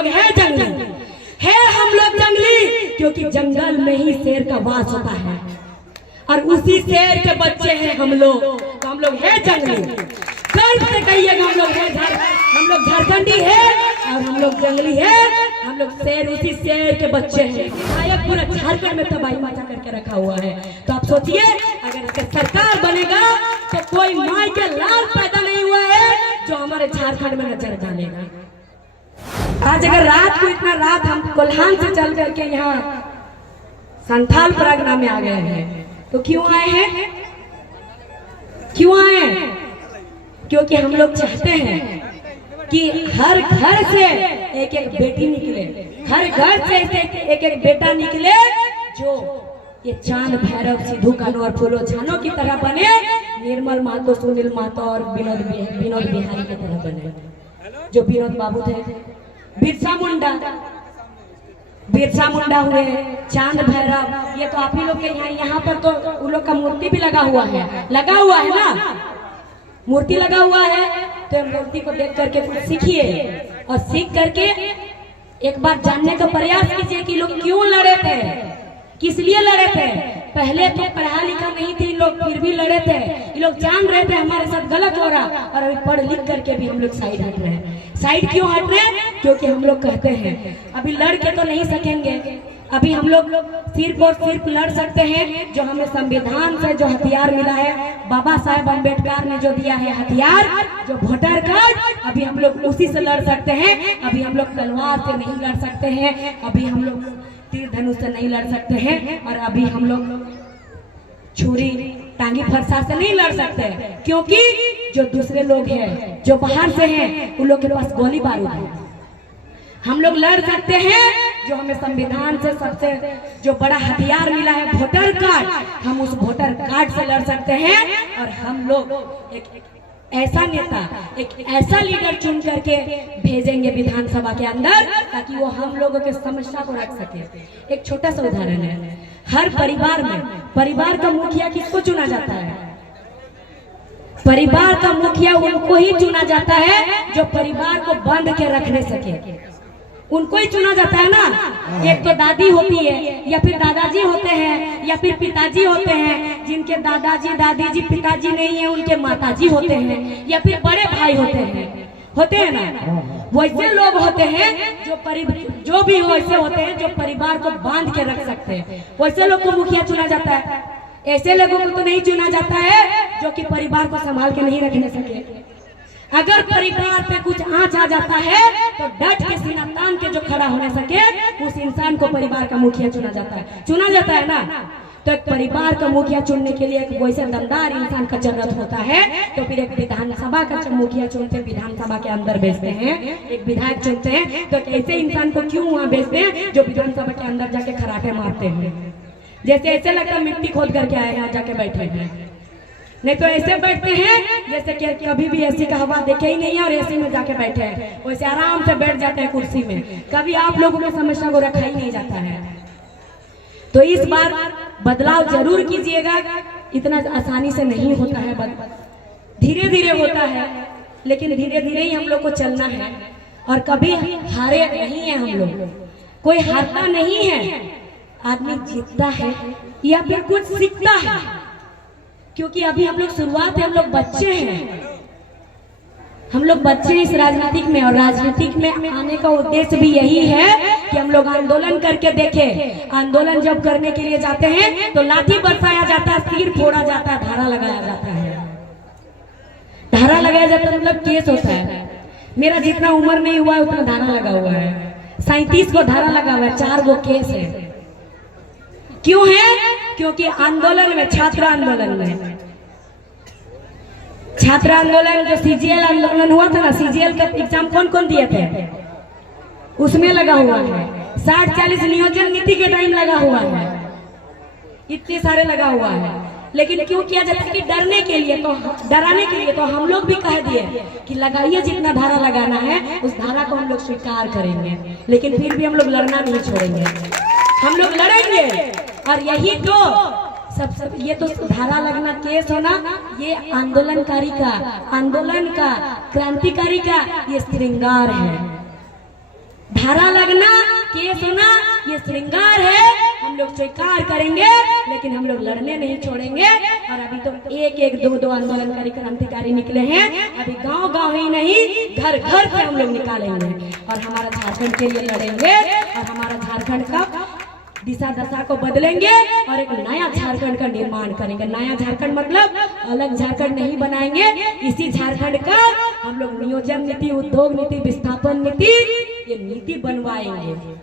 लोग है जंगली, है हम लोग जंगली, क्योंकि जंगल में ही शेर का वास होता है और उसी शेर के बच्चे हैं हम लोग। तो हम लोग है जंगली, गर्व से कहिएगा हम लोग है, हम लोग झारखंडी है और हम लोग जंगली है, हम लोग शेर, उसी शेर के बच्चे हैं। शायद पूरा झारखंड में तबाही मचा करके रखा हुआ है। तो आप सोचिए, अगर इसका सरकार बनेगा तो कोई माँ के लाल पैदा नहीं हुआ है जो हमारे झारखंड में नजर डालेगा। आज अगर रात को इतना रात हम कोल्हान से चल करके यहाँ संथाल परगना में आ गए हैं, तो क्यों आए हैं? क्यों आए हैं? क्योंकि हम लोग चाहते हैं कि हर घर से एक एक बेटी निकले, हर घर से एक एक बेटा निकले जो ये चांद, भैरव, सिद्धू कान्हू और फूलो झानो की तरह बने, निर्मल महतो, सुनील महतो और विनोद बिहारी की तरह बने। जो विनोद बाबू थे, बिरसा मुंडा हुए, चांद भैरव, ये तो आप ही लोग के यहाँ पर तो उन लोग का मूर्ति भी लगा हुआ है ना, मूर्ति लगा हुआ है। तो मूर्ति को देख करके कुछ सीखिए और सीख करके एक बार जानने का प्रयास कीजिए कि लोग क्यों लड़े थे, किस लिए लड़े थे। पहले तो पढ़ा लिखा नहीं थे लोग, फिर भी लड़े थे। ये लोग जान रहे थे हमारे साथ गलत हो रहा, और अभी पढ़ लिख करके भी हम लोग साइड हट रहे हैं। साइड क्यों हट रहे हैं? क्योंकि हम लोग कहते हैं अभी लड़ के तो नहीं सकेंगे, अभी हम लोग सिर्फ और सिर्फ लड़ सकते हैं जो हमें संविधान से जो हथियार मिला है, बाबा साहेब अम्बेडकर ने जो दिया है हथियार, जो वोटर कार्ड, अभी हम लोग उसी से लड़ सकते हैं। अभी हम लोग तलवार से नहीं लड़ सकते हैं, अभी हम लोग तीर धनुष से नहीं लड़ सकते हैं, और अभी हम लोग छुरी टांगी फरसा से नहीं लड़ सकते, क्योंकि जो दूसरे लोग हैं जो बाहर से हैं उन लोग के पास गोली बारूद है। हम लोग लड़ सकते हैं जो हमें संविधान से सबसे जो बड़ा हथियार मिला है वोटर कार्ड, हम उस वोटर कार्ड से लड़ सकते हैं। और हम लोग एक ऐसा नेता, एक ऐसा लीडर चुन करके भेजेंगे विधानसभा के अंदर, ताकि वो हम लोगों के समस्या को रख सके। एक छोटा सा उदाहरण है, हर परिवार में परिवार का मुखिया किसको चुना जाता है? परिवार का मुखिया उनको ही चुना जाता है जो परिवार को बांध के रखने सके, उनको ही चुना जाता है ना। एक तो दादी होती है, या फिर दादाजी होते हैं, या फिर पिताजी होते हैं। जिनके दादाजी दादीजी पिताजी नहीं है उनके माताजी होते हैं, या फिर बड़े भाई होते हैं ना। वैसे लोग होते हैं जो भी हो ऐसे होते हैं जो परिवार को बांध के रख सकते हैं, वैसे लोग को मुखिया चुना जाता है। ऐसे लोगों को तो नहीं चुना जाता है जो कि परिवार को संभाल के नहीं रखने सके। अगर परिवार पे कुछ आंच आ जाता है तो डट के सीना तान के जो खड़ा होने सके, उस इंसान को परिवार का मुखिया चुना जाता है ना। तो एक परिवार का मुखिया चुनने के लिए एक वैसे दमदार इंसान का जरूरत होता है। तो फिर एक विधानसभा का मुखिया चुनते, विधानसभा के अंदर भेजते हैं, एक विधायक चुनते हैं। तो ऐसे इंसान को क्यों वहाँ भेजते हैं जो विधानसभा के अंदर जाके खराटे मारते हैं? जैसे ऐसे लगता है मिट्टी खोद करके आए हैं, जाके बैठे हैं। नहीं तो ऐसे बैठते हैं जैसे कि कभी भी एसी का हवा देखे ही नहीं है और एसी में जाके बैठे हैं, वैसे आराम से बैठ जाते हैं कुर्सी में। कभी आप लोगों की समस्या को रखा ही नहीं जाता है। तो इस बार बदलाव जरूर कीजिएगा, इतना आसानी से नहीं होता है, धीरे धीरे होता है, लेकिन धीरे धीरे ही हम लोग को चलना है। और कभी हारे नहीं है हम लोग, कोई हारता नहीं है, आदमी जीतता है या फिर कुछ सीखता है। क्योंकि अभी हम लोग शुरुआत है, हम लोग बच्चे हैं, हम लोग बच्चे इस राजनीतिक में। और राजनीतिक में आने का उद्देश्य भी यही है कि हम लोग आंदोलन करके देखें। आंदोलन जब करने के लिए जाते हैं तो लाठी बरसाया जाता है, तीर फोड़ा जाता है, धारा लगाया जाता है। धारा लगाया जाता है मतलब केस होता है। मेरा जितना उम्र नहीं हुआ है उतना धारा लगा हुआ है, 37 को धारा लगा हुआ है, 4 गो केस है। क्यों है? क्योंकि आंदोलन में, छात्र आंदोलन जो सीजीएल आंदोलन हुआ था ना, सीजीएल का एग्जाम कौन कौन दिए थे? उसमें लगा हुआ है। 60-40 नियोजन नीति के टाइम लगा हुआ है, इतने सारे लगा हुआ है। लेकिन क्यों किया जाता है? कि डराने के लिए। तो हम लोग भी कह दिए कि लगाइए, जितना धारा लगाना है उस धारा को हम लोग स्वीकार करेंगे, लेकिन फिर भी हम लोग लड़ना नहीं छोड़ेंगे, हम लोग लड़ेंगे। और यही तो सब ये तो धारा लगना, केस होना, ये आंदोलन का, क्रांतिकारी का ये श्रृंगार है। धारा लगना, केस होना, ये श्रृंगार है, हम लोग स्वीकार करेंगे, लेकिन हम लोग लड़ने नहीं छोड़ेंगे। और अभी तो एक एक दो दो आंदोलनकारी क्रांतिकारी निकले हैं, अभी गांव गांव ही नहीं घर घर से हम लोग निकालेंगे और हमारा झारखंड के लिए लड़ेंगे और हमारा झारखंड का दिशा दशा को बदलेंगे और एक नया झारखंड का निर्माण करेंगे। नया झारखंड मतलब अलग झारखंड नहीं बनाएंगे, इसी झारखंड का हम लोग नियोजन नीति, उद्योग नीति, विस्थापन नीति, ये नीति बनवाएंगे।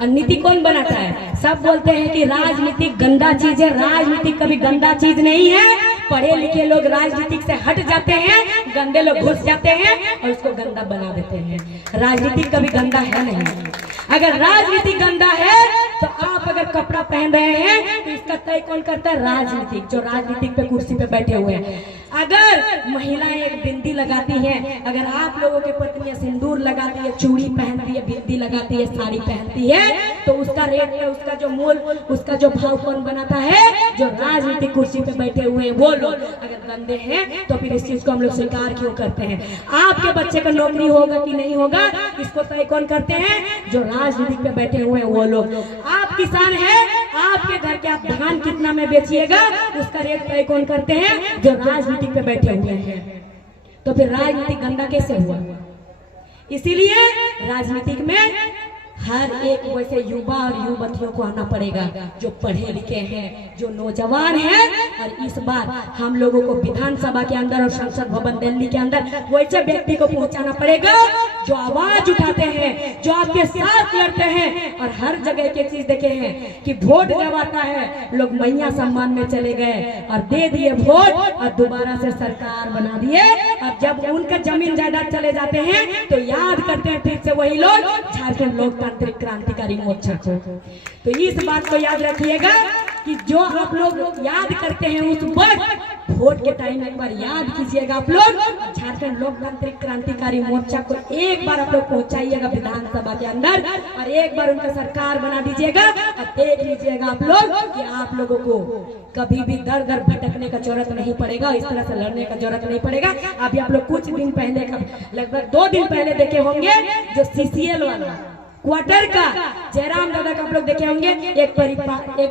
और नीति कौन बनाता है? सब बोलते हैं कि राजनीति गंदा चीज है। राजनीति कभी गंदा चीज नहीं है। पढ़े लिखे लोग राजनीति से हट जाते हैं, गंदे लोग घुस जाते हैं और उसको गंदा बना देते हैं। राजनीति कभी गंदा है नहीं। अगर राजनीति गंदा है तो आप अगर कपड़ा पहन रहे हैं तो इसका तय कौन करता है? राजनीतिक, जो राजनीतिक पे कुर्सी पे बैठे हुए हैं। अगर महिलाएं एक बिंदी लगाती हैं, अगर आप लोगों की पत्नियां सिंदूर लगाती है, चूड़ी पहनती है, बिंदी लगाती है, साड़ी पहनती है, तो उसका रेट है, उसका जो मूल, उसका जो भाव कौन बनाता है? जो राजनीतिक कुर्सी पे बैठे हुए हैं वो लोग। अगर गंदे हैं तो फिर इस चीज को हम लोग स्वीकार क्यों करते हैं? आपके बच्चे को नौकरी होगा कि नहीं होगा, इसको तय कौन करते हैं? जो राजनीतिक पे बैठे हुए हैं वो लोग। आप किसान हैं, आपके घर के आप धान कितना में बेचिएगा, उसका रेट तय कौन करते हैं? जो राजनीतिक पे बैठे हुए हैं। तो फिर राजनीति गंदा कैसे हुआ? इसीलिए राजनीतिक में हर एक वैसे युवा और युवतियों को आना पड़ेगा जो पढ़े लिखे हैं, जो नौजवान हैं। और इस बार हम लोगों को विधानसभा के अंदर और संसद भवन दिल्ली के अंदर वैसे व्यक्ति को पहुंचाना पड़ेगा जो आवाज उठाते हैं, जो आपके साथ लड़ते हैं। और हर जगह के चीज देखे हैं कि वोट जब आता है लोग मैया सम्मान में चले गए और दे दिए वोट और दोबारा से सरकार बना दिए। और जब उनका जमीन जायदाद चले जाते हैं तो याद करते हैं फिर से वही लोग झारखंड लोकतांत्रिक क्रांतिकारी मोर्चा को। तो इस बात को याद रखिएगा कि जो आप लोग याद करते हैं उस वक्त वोट के टाइम एक बार याद कीजिएगा आप लोग झारखंड लोकतांत्रिक क्रांतिकारी मोर्चा को एक बार आप लोग पहुंचाइएगा विधानसभा के अंदर और एक बार उनका सरकार बना दीजिएगा। और देख लीजिएगा आप लोग कि आप लोगों को कभी भी दर दर भटकने का जरूरत नहीं पड़ेगा, इस तरह से लड़ने का जरूरत नहीं पड़ेगा। अभी आप लोग कुछ दिन पहले का, लगभग 2 दिन पहले देखे होंगे जो CCL वाला क्वार्टर का जयराम दादा का आप लोग देखे होंगे। एक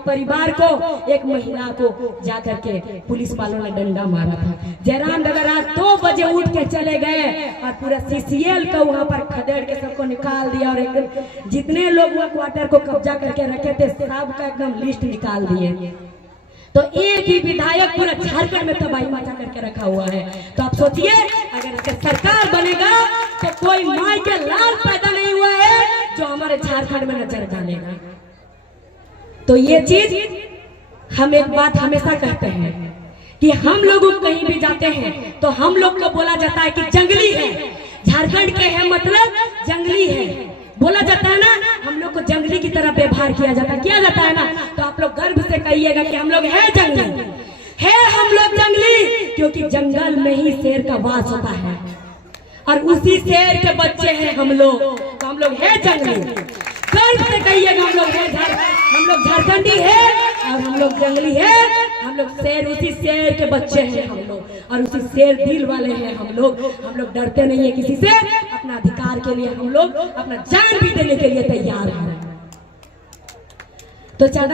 परिवार को, एक महिला को जाकर के पुलिस वालों ने डंडा मारा था। जयराम दादा रात 2 बजे उठ के चले गए और पूरा CCL को वहां पर खदेड़ के सबको निकाल दिया और एकदम जितने लोग वो क्वार्टर को कब्जा करके रखे थे सबका एकदम लिस्ट निकाल दिए। तो एक ही विधायक पूरा झारखंड में तबाही मचा करके रखा हुआ है। तो आप सोचिए अगर सरकार बनेगा तो कोई माई के लाल पैदा नहीं हुआ है जो हमारे झारखंड में नजर डालेगा। तो ये चीज हम एक बात हमेशा कहते हैं कि हम लोग कहीं भी जाते हैं तो हम लोग को बोला जाता है कि जंगली है, झारखंड के है मतलब जंगली है, बोला जाता है ना। हम लोग को जंगली की तरह व्यवहार किया जाता है ना। तो आप लोग गर्व से कहिएगा कि हम लोग है जंगली, है हम लोग जंगली, क्योंकि जंगल में ही शेर का वास होता है और उसी शेर के बच्चे हैं हम लोग। तो हम लोग है जंगली, गर्व से कहिएगा हम लोग है, हम लोग झारखंडी है और हम लोग जंगली है। हम लोग शेर, उसी शेर के बच्चे हैं हम लोग और उसी शेर दिल वाले हैं हम लोग डरते नहीं है किसी से। अपना अधिकार के लिए हम लोग अपना जान भी देने के लिए तैयार हैं। तो ज्यादा